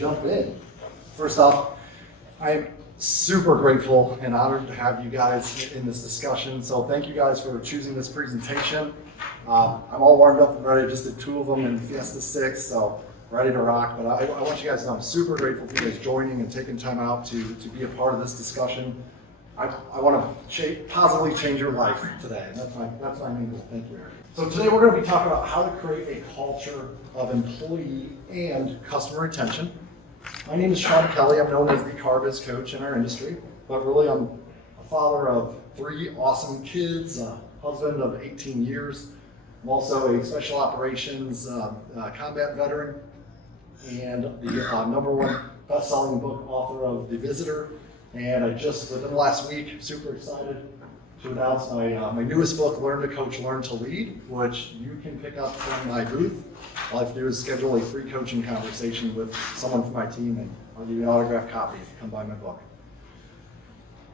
jump in. First off, I'm super grateful and honored to have you guys in this discussion. So thank you guys for choosing this presentation. I'm all warmed up and ready. Just did 2 of them in Fiesta 6, so ready to rock. But I want you guys to know I'm super grateful for you guys joining and taking time out to be a part of this discussion. I want to positively change your life today, and that's my main goal. Thank you. So today we're going to be talking about how to create a culture of employee and customer retention. My name is Sean Kelley. I'm known as the car biz coach in our industry, but really I'm a father of 3 awesome kids, a husband of 18 years. I'm also a special operations combat veteran and the #1 best-selling book author of The Visitor. And I just, within the last week, super excited to announce my newest book, Learn to Coach, Learn to Lead, which you can pick up from my booth. All I have to do is schedule a free coaching conversation with someone from my team, and I'll give you an autographed copy if you come buy my book.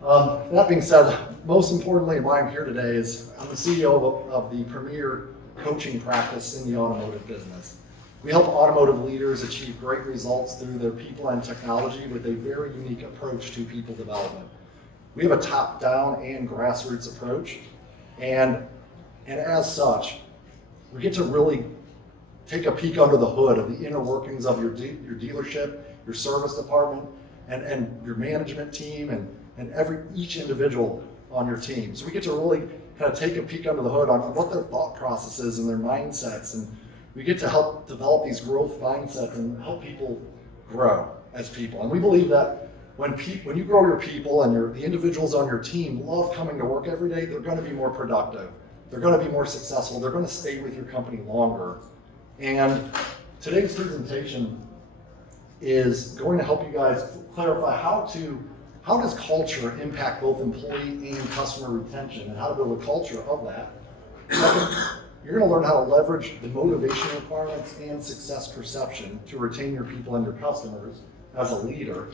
That being said, most importantly, why I'm here today is I'm the CEO of the premier coaching practice in the automotive business. We help automotive leaders achieve great results through their people and technology with a very unique approach to people development. We have a top-down and grassroots approach, and as such, we get to really take a peek under the hood of the inner workings of your dealership, your service department, and your management team, and each individual on your team. So we get to really kind of take a peek under the hood on what their thought process is and their mindsets, and we get to help develop these growth mindsets and help people grow as people. And we believe that when you grow your people and the individuals on your team love coming to work every day, they're going to be more productive. They're going to be more successful. They're going to stay with your company longer. And today's presentation is going to help you guys clarify how does culture impact both employee and customer retention and how to build a culture of that. Second, you're going to learn how to leverage the motivation requirements and success perception to retain your people and your customers as a leader.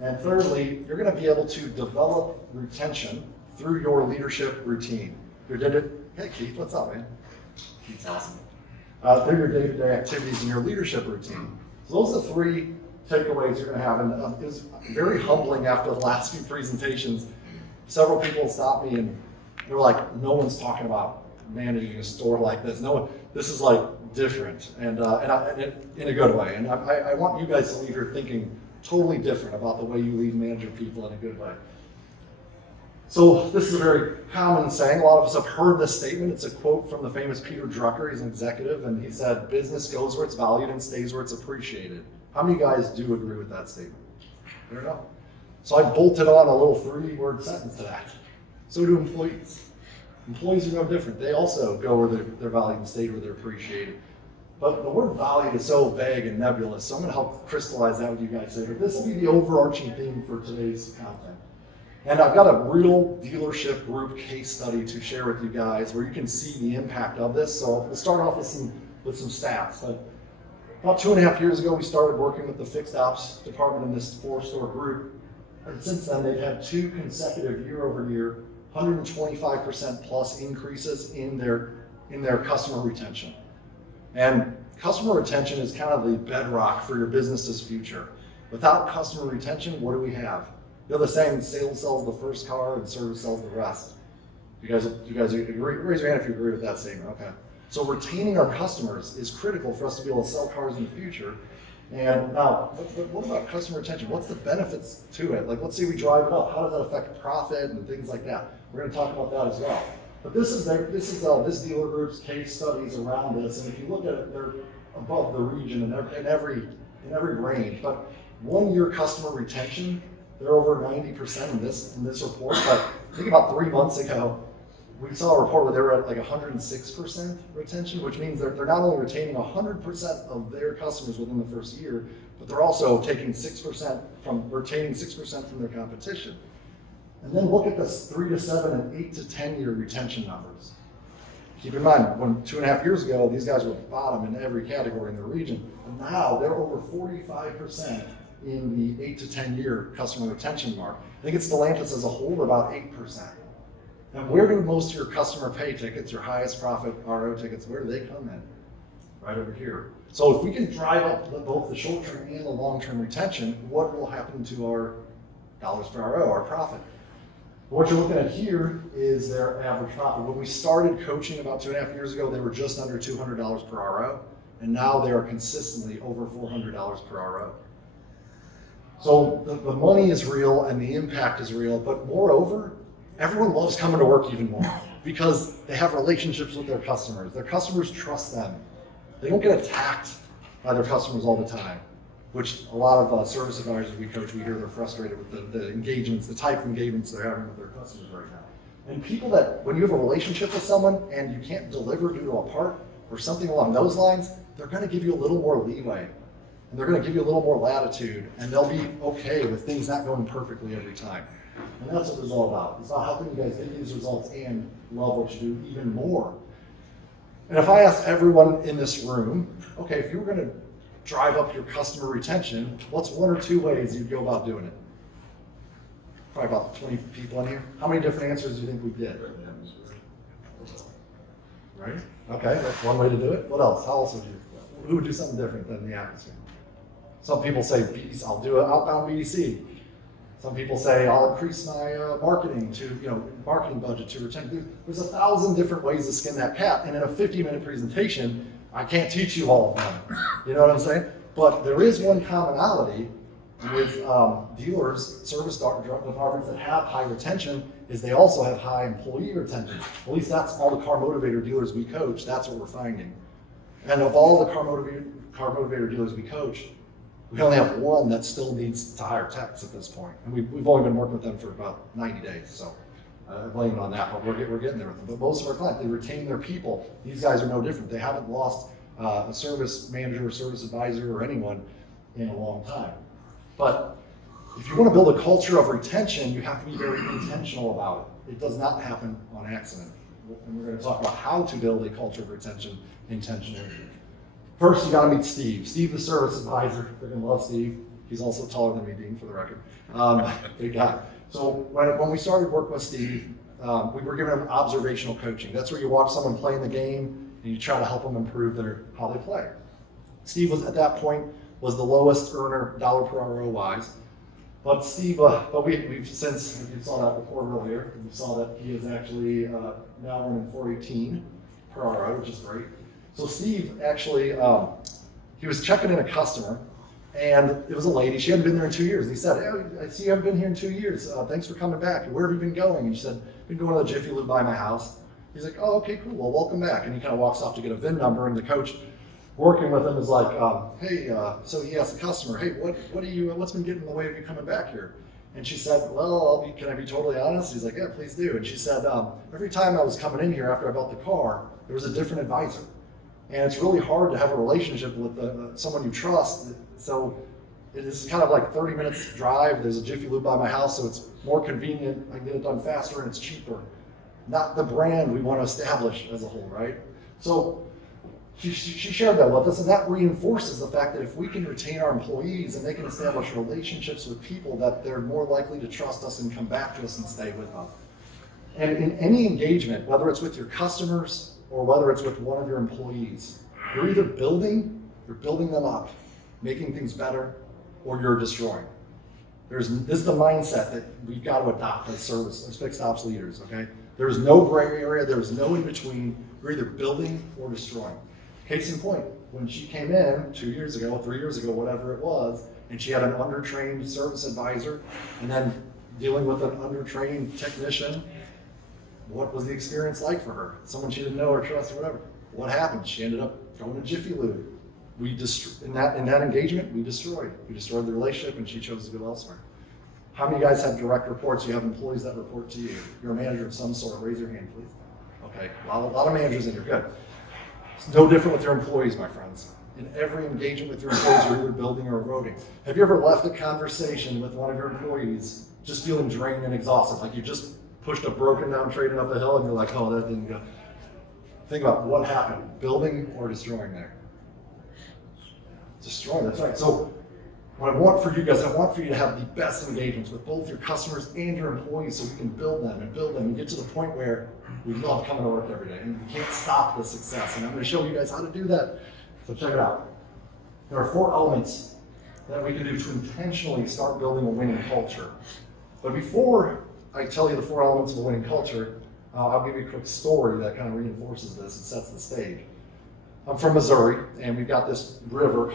And thirdly, you're going to be able to develop retention through your leadership routine. Hey Keith, what's up, man? Keith's awesome. Through your day-to-day activities and your leadership routine. So those are the 3 takeaways you're going to have. And it was very humbling after the last few presentations. Several people stopped me and they were like, no one's talking about managing a store like this. No, this is like different, and in a good way. And I want you guys to leave here thinking totally different about the way you lead and manage your people in a good way. So this is a very common saying. A lot of us have heard this statement. It's a quote from the famous Peter Drucker. He's an executive, and he said, "Business goes where it's valued and stays where it's appreciated." How many guys do agree with that statement? Fair enough. So I bolted on a little 3-word sentence to that. So do employees. Employees are no different. They also go where they're valued and stay where they're appreciated. But the word valued is so vague and nebulous, so I'm going to help crystallize that with you guys later. This will be the overarching theme for today's content. And I've got a real dealership group case study to share with you guys where you can see the impact of this. So we'll start off with some stats. About 2.5 years ago, we started working with the fixed ops department in this 4-store group. And since then, they've had 2 consecutive year-over-year 125% plus increases in their customer retention. And customer retention is kind of the bedrock for your business's future. Without customer retention, what do we have? You know the saying, sales sells the first car and service sells the rest. You guys agree? Raise your hand if you agree with that statement. Okay. So retaining our customers is critical for us to be able to sell cars in the future. And now, but what about customer retention? What's the benefits to it? Like, let's say we drive it up. How does that affect profit and things like that? We're going to talk about that as well. But this is this dealer group's case studies around this, and if you look at it, they're above the region in every range. But 1-year customer retention, they're over 90% in this report. But I think about 3 months ago, we saw a report where they were at like 106% retention, which means they're not only retaining 100% of their customers within the first year, but they're also taking retaining 6% from their competition. And then look at this 3 to 7 and 8 to 10 year retention numbers. Keep in mind, when 2.5 years ago, these guys were bottom in every category in their region, and now they're over 45% in the 8 to 10 year customer retention mark. I think it's Stellantis as a whole, about 8%. And where do most of your customer pay tickets, your highest profit RO tickets, where do they come in? Right over here. So if we can drive up both the short-term and the long-term retention, what will happen to our dollars per RO, our profit? What you're looking at here is their average profit. When we started coaching about 2.5 years ago, they were just under $200 per RO, and now they are consistently over $400 per RO. So the money is real and the impact is real, but moreover, everyone loves coming to work even more because they have relationships with their customers. Their customers trust them. They don't get attacked by their customers all the time, which a lot of service advisors we coach, we hear they're frustrated with the engagements, the type of engagements they're having with their customers right now. And people that, when you have a relationship with someone and you can't deliver due to a part or something along those lines, they're gonna give you a little more leeway and they're gonna give you a little more latitude and they'll be okay with things not going perfectly every time. And that's what it's all about. It's about helping you guys get these results and love what you do even more. And if I asked everyone in this room, okay, if you were gonna drive up your customer retention, what's 1 or 2 ways you'd go about doing it? Probably about 20 people in here. How many different answers do you think we get? Right? Okay, that's one way to do it. What else? How else would you? Who would do something different than the atmosphere? Some people say, I'll do an outbound BDC. Some people say, I'll increase my marketing budget to retain. There's 1,000 different ways to skin that cat. And in a 50-minute presentation, I can't teach you all of them. You know what I'm saying? But there is one commonality with dealers, service departments that have high retention, is they also have high employee retention. At least that's all the car motivator dealers we coach. That's what we're finding. And of all the car motivator dealers we coach, we only have one that still needs to hire techs at this point. And we've only been working with them for about 90 days. So I blame it on that, but we're getting there with them. But most of our clients, they retain their people. These guys are no different. They haven't lost a service manager or service advisor or anyone in a long time. But if you want to build a culture of retention, you have to be very intentional about it. It does not happen on accident. And we're going to talk about how to build a culture of retention intentionally. First, you got to meet Steve. Steve, the service advisor. They're going to love Steve. He's also taller than me, Dean, for the record. Big guy. So when we started working with Steve, we were giving him observational coaching. That's where you watch someone playing the game and you try to help them improve how they play. Steve was at that point was the lowest earner dollar per RO wise. But Steve, we've since, if you saw that report earlier, you saw that he is actually now earning $418 per RO, which is great. So Steve actually, he was checking in a customer, and it was a lady. She hadn't been there in 2 years. And he said, "Hey, I see you haven't been here in 2 years. Thanks for coming back. Where have you been going?" And she said, "Been going to the Jiffy Lube by my house." He's like, "Oh, okay, cool. Well, welcome back." And he kind of walks off to get a VIN number, and the coach working with him is like, "Hey," so he asked the customer, "Hey, what's been getting in the way of you coming back here?" And she said, "Well, can I be totally honest?" He's like, "Yeah, please do." And she said, "Every time I was coming in here after I bought the car, there was a different advisor. And it's really hard to have a relationship with someone you trust. So it is kind of like 30 minutes drive. There's a Jiffy Lube by my house, so it's more convenient. I can get it done faster and it's cheaper. Not the brand we want to establish as a whole, right?" So she shared that with us, and that reinforces the fact that if we can retain our employees and they can establish relationships with people, that they're more likely to trust us and come back to us and stay with us. And in any engagement, whether it's with your customers or whether it's with one of your employees, you're either building them up, making things better, or you're destroying. This is the mindset that we've got to adopt as fixed ops leaders, okay? There's no gray area, there's no in between. You're either building or destroying. Case in point, when she came in 2 years ago, 3 years ago, whatever it was, and she had an undertrained service advisor, and then dealing with an undertrained technician, what was the experience like for her? Someone she didn't know or trust or whatever. What happened? She ended up going to Jiffy Lube. In that engagement, we destroyed the relationship, and she chose to go elsewhere. How many of you guys have direct reports? You have employees that report to you. You're a manager of some sort. Raise your hand, please. Okay, a lot of managers in here. Good. It's no different with your employees, my friends. In every engagement with your employees, you're either building or eroding. Have you ever left a conversation with one of your employees just feeling drained and exhausted, like you just pushed a broken down train up a hill and you're like, "Oh, that didn't go." Think about what happened, building or destroying there. Destroying, that's right. So what I want for you guys, I want for you to have the best engagements with both your customers and your employees so we can build them and get to the point where we love coming to work every day and we can't stop the success. And I'm going to show you guys how to do that. So check it out. There are 4 elements that we can do to intentionally start building a winning culture. But before I tell you the 4 elements of a winning culture, I'll give you a quick story that kind of reinforces this and sets the stage. I'm from Missouri, and we've got this river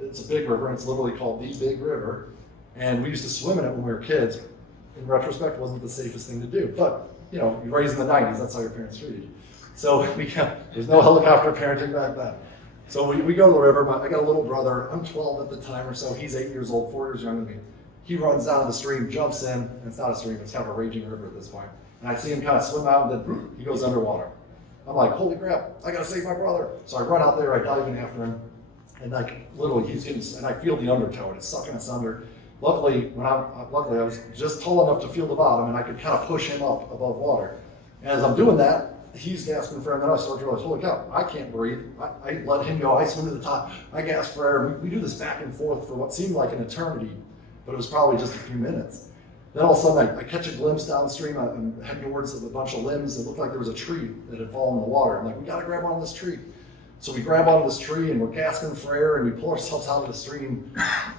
it's a big river, and it's literally called the Big River. And we used to swim in it when we were kids. In retrospect, it wasn't the safest thing to do. But, you know, you're raised in the 90s, that's how your parents treated you. So there's no helicopter parenting back then. So we go to the river. I got a little brother. I'm 12 at the time or so. He's 8 years old, 4 years younger than me. He runs down to the stream, jumps in, and it's not a stream, it's kind of a raging river at this point. And I see him kind of swim out, and then he goes underwater. I'm like, holy crap, I gotta save my brother. So I run out there, I dive in after him, and like literally and I feel the undertow, and it's sucking us under. Luckily, I was just tall enough to feel the bottom, and I could kind of push him up above water. And as I'm doing that, he's gasping for air, and then I start to realize, holy cow, I can't breathe. I let him go, I swim to the top, I gasp for air. We do this back and forth for what seemed like an eternity, but it was probably just a few minutes. Then all of a sudden I catch a glimpse downstream. I'm heading towards a bunch of limbs. It looked like there was a tree that had fallen in the water. I'm like, we gotta grab onto this tree. So we grab onto this tree and we're gasping for air and we pull ourselves out of the stream,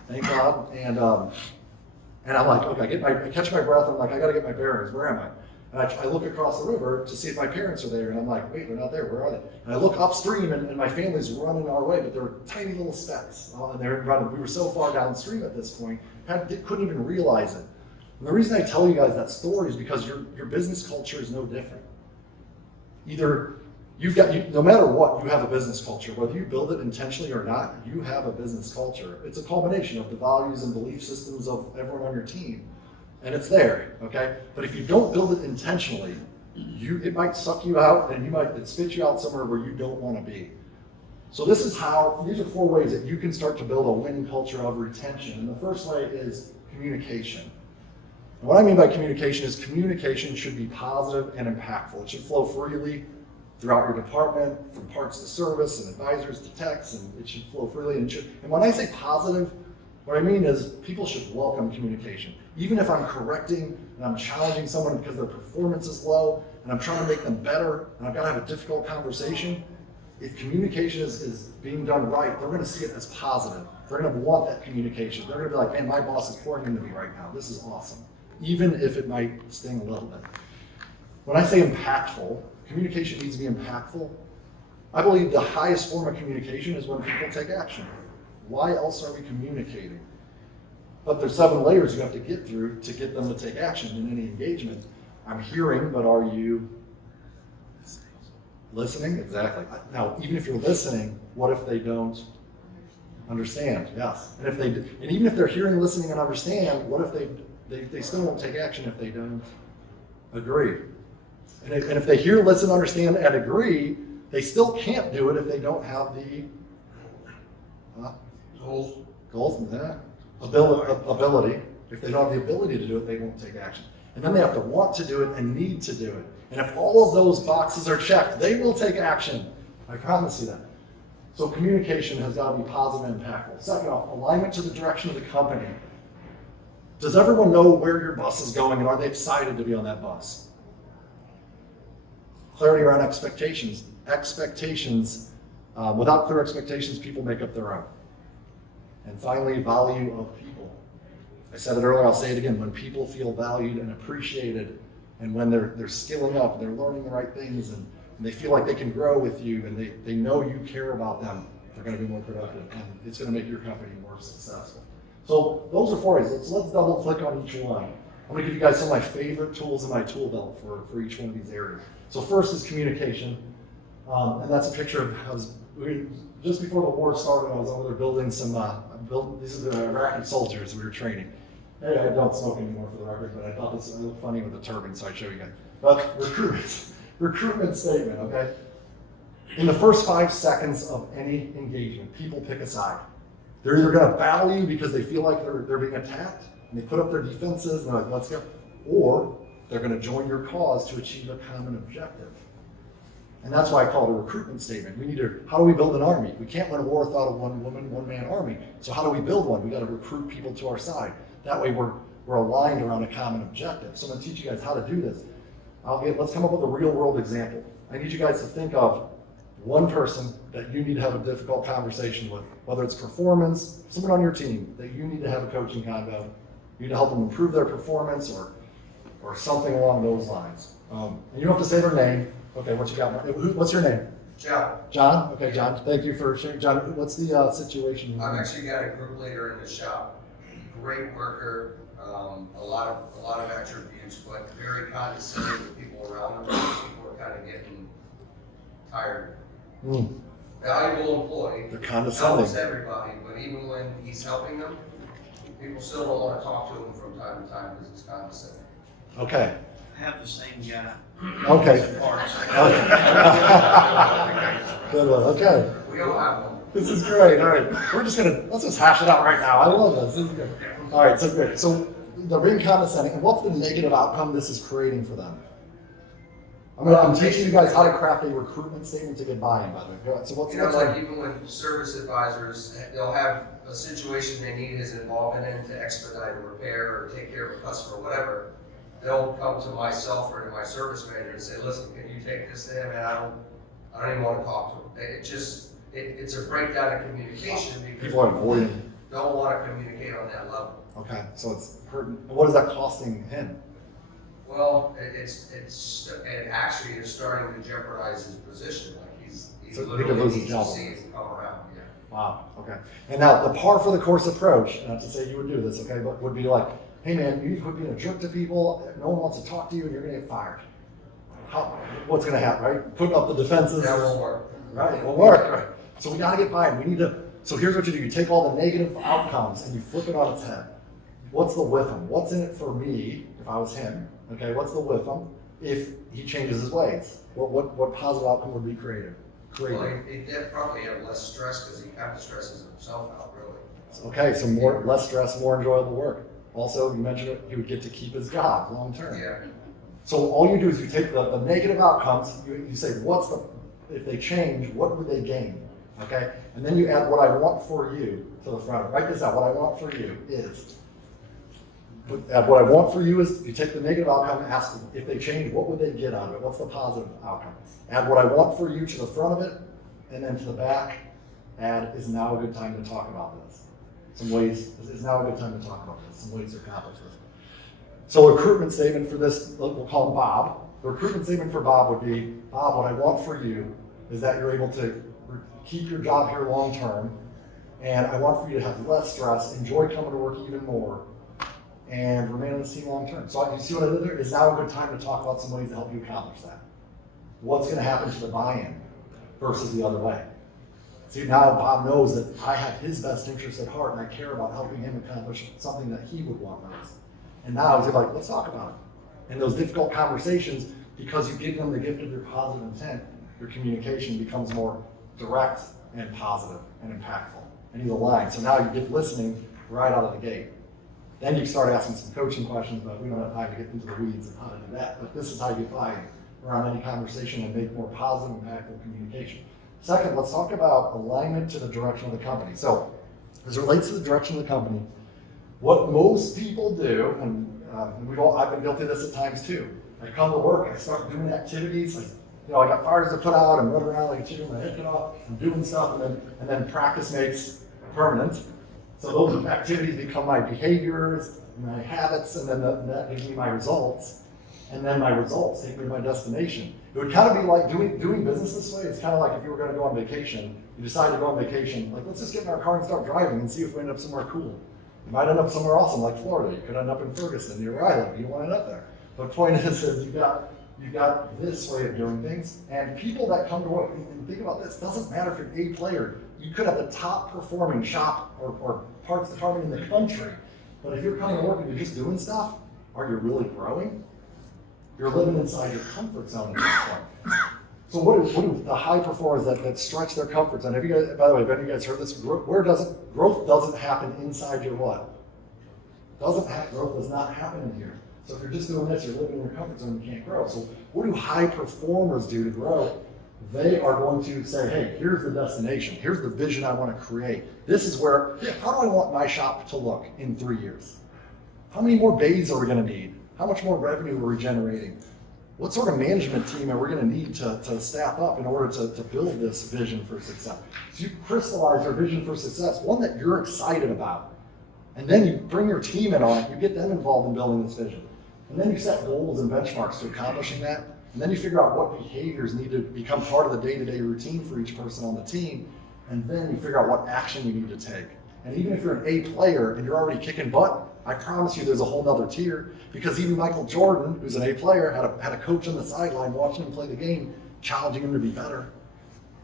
thank God. And I'm like, okay, I catch my breath. I'm like, I gotta get my bearings. Where am I? And I look across the river to see if my parents are there. And I'm like, wait, they're not there. Where are they? And I look upstream and my family's running our way, but there were tiny little specks. And they're running. We were so far downstream at this point, couldn't even realize it. And the reason I tell you guys that story is because your business culture is no different. Either no matter what, you have a business culture. Whether you build it intentionally or not, you have a business culture. It's a culmination of the values and belief systems of everyone on your team. And it's there, okay? But if you don't build it intentionally, it might suck you out and it spit you out somewhere where you don't want to be. So these are 4 ways that you can start to build a winning culture of retention. And the first way is communication. And what I mean by communication should be positive and impactful. It should flow freely throughout your department, from parts to service and advisors to techs, and it should flow freely. And when I say positive, what I mean is people should welcome communication. Even if I'm correcting and I'm challenging someone because their performance is low and I'm trying to make them better and I've got to have a difficult conversation, if communication is being done right, they're going to see it as positive. They're going to want that communication. They're going to be like, man, my boss is pouring into me right now. This is awesome. Even if it might sting a little bit. When I say impactful, communication needs to be impactful. I believe the highest form of communication is when people take action. Why else are we communicating? But there's 7 layers you have to get through to get them to take action in any engagement. I'm hearing, but are you listening? Exactly. Now, even if you're listening, what if they don't understand? Yes. And even if they're hearing, listening, and understand, what if they still won't take action if they don't agree? And if they hear, listen, understand, and agree, they still can't do it if they don't have the goals, ability. If they don't have the ability to do it, they won't take action. And then they have to want to do it and need to do it. And if all of those boxes are checked, they will take action. I promise you that. So communication has got to be positive and impactful. Second off, alignment to the direction of the company. Does everyone know where your bus is going, and are they excited to be on that bus? Clarity around expectations. Without clear expectations, people make up their own. And finally, value of people. I said it earlier, I'll say it again. When people feel valued and appreciated, and when they're skilling up, and they're learning the right things, and they feel like they can grow with you, and they know you care about them, they're going to be more productive, and it's going to make your company more successful. So those are 4 ways. Let's double click on each one. I'm going to give you guys some of my favorite tools in my tool belt for each one of these areas. So first is communication, and that's a picture of just before the war started. I was over there building some. These are the Iraqi soldiers we were training. Hey, I don't smoke anymore for the record, but I thought this looked funny with the turban, so I'd show you guys. But recruitment statement. Okay. In the first 5 seconds of any engagement, people pick a side. They're either going to battle you because they feel like they're being attacked, and they put up their defenses, and they're like, let's go. Or they're going to join your cause to achieve a common objective. And that's why I call it a recruitment statement. How do we build an army? We can't win a war without a one woman, one man army. So how do we build one? We got to recruit people to our side. That way we're aligned around a common objective. So I'm going to teach you guys how to do this. Let's come up with a real world example. I need you guys to think of one person that you need to have a difficult conversation with, whether it's performance, someone on your team that you need to have a coaching convo, you need to help them improve their performance or something along those lines. And you don't have to say their name. Okay, what you got? What's your name? John. John? Okay, John, thank you for sharing. John, what's the situation? I've actually got a group leader in the shop. Great worker, a lot of attributes, but very condescending to people around him. People are kind of getting tired. Valuable employee. They're condescending. Helps everybody, but even when he's helping them, people still don't want to talk to him from time to time because he's condescending. Okay. I have the same guy. Okay. Good one. Okay. We all have one. This is great. All right. Let's just hash it out right now. I love this. This is good. All right. So good. So they're being condescending. And what's the negative outcome this is creating for them? I'm teaching you guys how to craft a recruitment statement to get buy-in, by the way. Go ahead. So what's the like even with service advisors, they'll have a situation they need his involvement in to expedite a repair or take care of a customer or whatever. They'll come to myself or to my service manager and say, listen, can you take this to him? And I don't even want to talk to him. It's a breakdown in communication because people are avoiding. Don't want to communicate on that level. Okay, so it's hurting. What is that costing him? Well, it actually is starting to jeopardize his position. Like he's So literally lose his needs job. to see it come around. Yeah. Wow. Okay. And now the par for the course approach, not to say you would do this, okay, but would be like, hey man, you quit being a jerk to people. No one wants to talk to you, and you're going to get fired. What's going to happen, right? Putting up the defenses. That won't work. Right. It won't work. Right. So we got to get buy-in. We need to. So here's what you do: you take all the negative outcomes and you flip it on its head. What's the with him? What's in it for me if I was him? Okay. What's the with him if he changes his ways? What positive outcome would be created? Well, he'd probably have less stress because he kind of stresses himself out, really. Okay. So less stress, more enjoyable work. Also, you mentioned it, he would get to keep his job long term. Yeah. So all you do is you take the negative outcomes, you say, if they change, what would they gain? Okay? And then you add what I want for you to the front. Write this out. What I want for you is. What I want for you is you take the negative outcome and ask them, if they change, what would they get out of it? What's the positive outcome? Add what I want for you to the front of it, and then to the back, add, is now a good time to talk about this? Some ways, is now a good time to talk about this? Some ways to accomplish this. So a recruitment statement for this, we'll call him Bob. The recruitment statement for Bob would be, Bob, what I want for you is that you're able to keep your job here long term, and I want for you to have less stress, enjoy coming to work even more, and remain on the team long term. So you see what I did there? Is now a good time to talk about some ways to help you accomplish that. What's going to happen to the buy-in versus the other way? See, now Bob knows that I have his best interest at heart and I care about helping him accomplish something that he would want most. And now he's like, let's talk about it. And those difficult conversations, because you give them the gift of your positive intent, your communication becomes more direct and positive and impactful. And he's aligned. So now you get listening right out of the gate. Then you start asking some coaching questions, but we don't have time to get into the weeds of how to do that. But this is how you get buy-in around any conversation and make more positive, impactful communication. Second, let's talk about alignment to the direction of the company. So, as it relates to the direction of the company, what most people do, and I've been guilty of this at times too. I come to work, I start doing activities, I got fires to put out, I'm running around like a chicken with my head cut off, I'm doing stuff, and then practice makes permanent. So those activities become my behaviors, my habits, and then that gives me my results. And then my results take me to my destination. It would kind of be like doing business this way. It's kind of like if you were going to go on vacation, you decide to go on vacation, like let's just get in our car and start driving and see if we end up somewhere cool. You might end up somewhere awesome like Florida. You could end up in Ferguson, near where I live. You don't want to end up there. But the point is you've got this way of doing things. And people that come to work, and think about this, doesn't matter if you're a player. You could have the top performing shop or parts department in the country. But if you're coming to work and you're just doing stuff, are you really growing? You're living inside your comfort zone at this point. So what do the high performers that stretch their comfort zone? Have you guys, by the way, have any of you guys heard this? Growth doesn't happen inside your what? Growth does not happen in here. So if you're just doing this, you're living in your comfort zone, you can't grow. So what do high performers do to grow? They are going to say, hey, here's the destination. Here's the vision I want to create. This is how do I want my shop to look in 3 years? How many more bays are we going to need? How much more revenue are we generating? what sort of management team are we going to need to staff up in order to build this vision for success? So you crystallize your vision for success, one that you're excited about. And then you bring your team in on it, you get them involved in building this vision. And then you set goals and benchmarks to accomplishing that. And then you figure out what behaviors need to become part of the day-to-day routine for each person on the team. And then you figure out what action you need to take. And even if you're an A player and you're already kicking butt, I promise you there's a whole nother tier, because even Michael Jordan, who's an A player, had a coach on the sideline watching him play the game, challenging him to be better.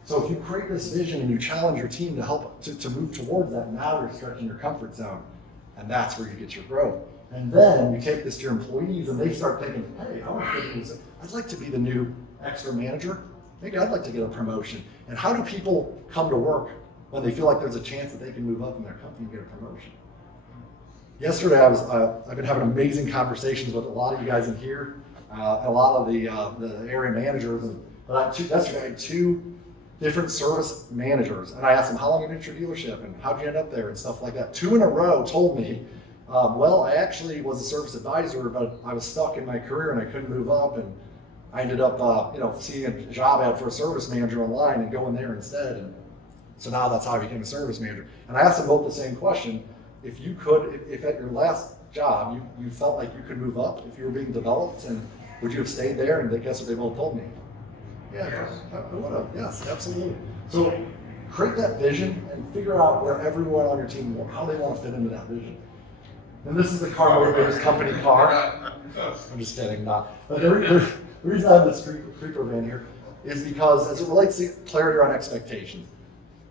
So if you create this vision and you challenge your team to help to move towards that, now you're stretching your comfort zone. And that's where you get your growth. And then you take this to your employees and they start thinking, hey, I'd like to be the new extra manager. Maybe I'd like to get a promotion. And how do people come to work when they feel like there's a chance that they can move up in their company and get a promotion? Yesterday, I've been having amazing conversations with a lot of you guys in here, a lot of the area managers. Yesterday, I had 2 different service managers, and I asked them, how long have you been at your dealership, and how'd you end up there, and stuff like that. 2 in a row told me, well, I actually was a service advisor, but I was stuck in my career and I couldn't move up, and I ended up, seeing a job ad for a service manager online and going there instead. And so now that's how I became a service manager. And I asked them both the same question. If you could, if at your last job you felt like you could move up, if you were being developed, and would you have stayed there? And guess what they both told me? Yeah, I would have. Yes, absolutely. So create that vision and figure out where everyone on your team, how they want to fit into that vision. And this is the car motivators company car. I'm just kidding, not. But the reason I have this creeper van here is because as it relates to clarity on expectations,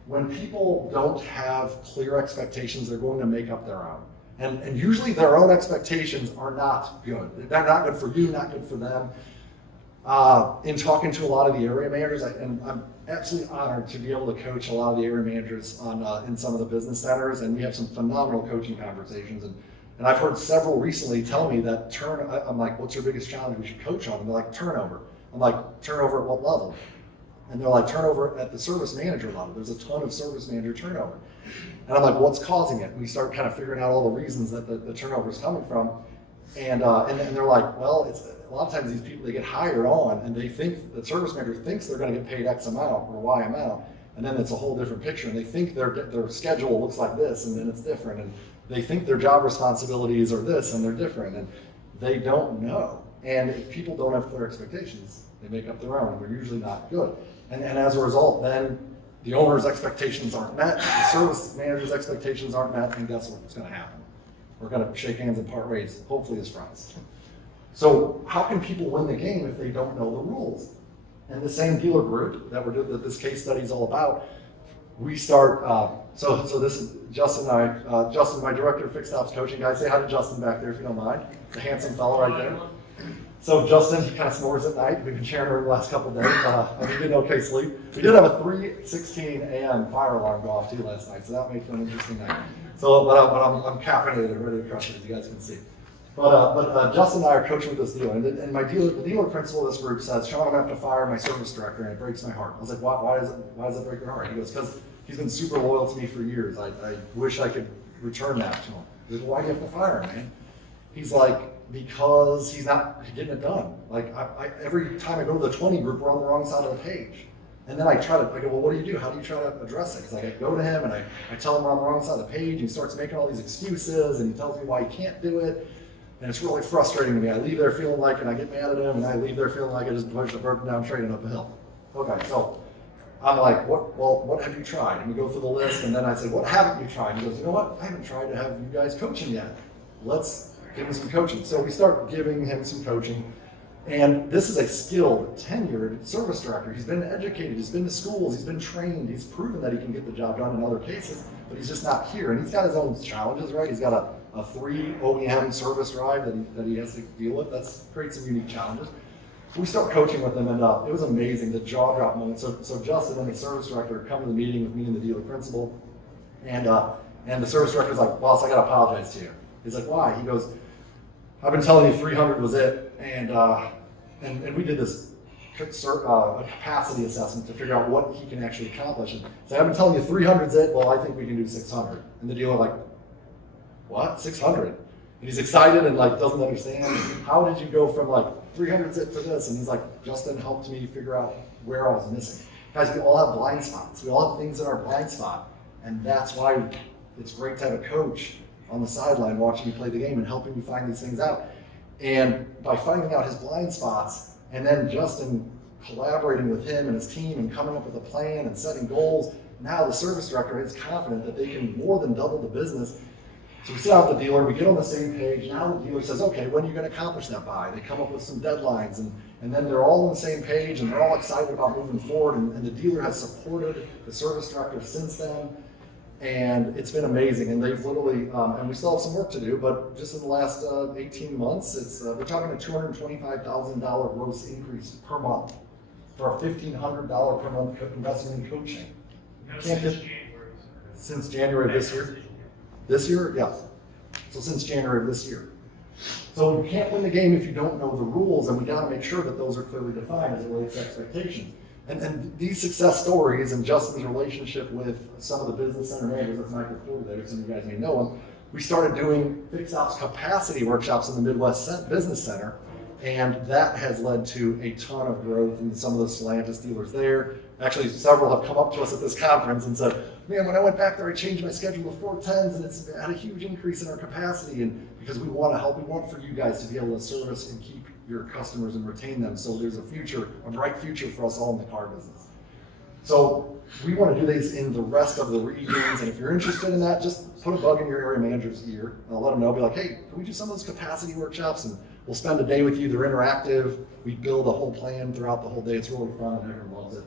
when people don't have clear expectations, they're going to make up their own. And usually their own expectations are not good. They're not good for you, not good for them. In talking to a lot of the area managers, and I'm absolutely honored to be able to coach a lot of the area managers in some of the business centers, and we have some phenomenal coaching conversations. And I've heard several recently tell me that I'm like, what's your biggest challenge we should coach on? And they're like, turnover. I'm like, turnover at what level? And they're like, turnover at the service manager level. There's a ton of service manager turnover. And I'm like, what's causing it? And we start kind of figuring out all the reasons that the turnover is coming from. And they're like, well, it's a lot of times these people, they get hired on and they think, the service manager thinks they're going to get paid X amount or Y amount. And then it's a whole different picture. And they think their schedule looks like this, and then it's different. And they think their job responsibilities are this, and they're different. And they don't know. And if people don't have clear expectations, they make up their own, and they're usually not good. And as a result, then the owner's expectations aren't met, the service manager's expectations aren't met, and guess what's going to happen? We're going to shake hands and part ways, hopefully as friends. So how can people win the game if they don't know the rules? And the same dealer group that this case study is all about, we start, so this is Justin and I, Justin, my director of fixed ops coaching guy. Say hi to Justin back there if you don't mind. The handsome fellow right there. So Justin, he kind of snores at night. We've been sharing her the last couple of days. And he didn't okay sleep. We did have a 3:16 a.m. fire alarm go off too last night, so that made for an interesting night. So, but I'm caffeinated and ready to crush it, as you guys can see. But Justin and I are coaching with this dealer, and the dealer principal of this group says, Sean, I'm gonna have to fire my service director, and it breaks my heart. I was like, why does it break your heart? He goes, because he's been super loyal to me for years. I wish I could return that to him. He goes, why do you have to fire him, man? He's like, because he's not getting it done. Like every time I go to the 20 group, we're on the wrong side of the page. And then I go, well, what do you do? How do you try to address it? Because I go to him and I tell him we're on the wrong side of the page, and he starts making all these excuses, and he tells me why he can't do it. And it's really frustrating to me. I leave there feeling like, and I get mad at him, and I leave there feeling like I just pushed a broken down train up a hill. Okay, so I'm like, what have you tried? And we go through the list, and then I say, what haven't you tried? He goes, you know what? I haven't tried to have you guys coach him yet. Let's give him some coaching. So we start giving him some coaching. And this is a skilled, tenured service director. He's been educated, he's been to schools, he's been trained, he's proven that he can get the job done in other cases, but he's just not here. And he's got his own challenges, right? He's got a 3 OEM service drive that he has to deal with. That creates some unique challenges. We start coaching with him, and it was amazing, the jaw drop moment. So Justin and the service director come to the meeting with me and the dealer principal, and the service director's like, boss, I gotta apologize to you. He's like, why? He goes, I've been telling you 300 was it, and we did this capacity assessment to figure out what he can actually accomplish. And so I've been telling you 300 is it, well, I think we can do 600. And the dealer like, what, 600? And he's excited and like doesn't understand. How did you go from like 300 zip to this? And he's like, Justin helped me figure out where I was missing. Guys, we all have blind spots. We all have things in our blind spot. And that's why it's great to have a coach on the sideline watching you play the game and helping you find these things out. And by finding out his blind spots and then Justin collaborating with him and his team and coming up with a plan and setting goals, now the service director is confident that they can more than double the business. So we sit out with the dealer, we get on the same page. Now the dealer says, okay, when are you going to accomplish that by? They come up with some deadlines, and then they're all on the same page and they're all excited about moving forward. And the dealer has supported the service director since then. And it's been amazing. And they've literally, and we still have some work to do, but just in the last 18 months, we're talking a $225,000 gross increase per month for a $1,500 per month investment in coaching. Since January of this year. This year? Yeah. So since January of this year. So you can't win the game if you don't know the rules, and we got to make sure that those are clearly defined as it relates to expectations. And these success stories and Justin's relationship with some of the business center managers, that's Mike reported there, some of you guys may know him, we started doing fixed ops capacity workshops in the Midwest Business Center, and that has led to a ton of growth in some of the Stellantis dealers there. Actually, several have come up to us at this conference and said, man, when I went back there, I changed my schedule to 410s, and it's had a huge increase in our capacity. And because we want to help, we want for you guys to be able to service and keep your customers and retain them. So there's a future, a bright future for us all in the car business. So we want to do these in the rest of the regions. And if you're interested in that, just put a bug in your area manager's ear. And I'll let them know, be like, hey, can we do some of those capacity workshops? And we'll spend a day with you. They're interactive. We build a whole plan throughout the whole day. It's really fun and everyone loves it.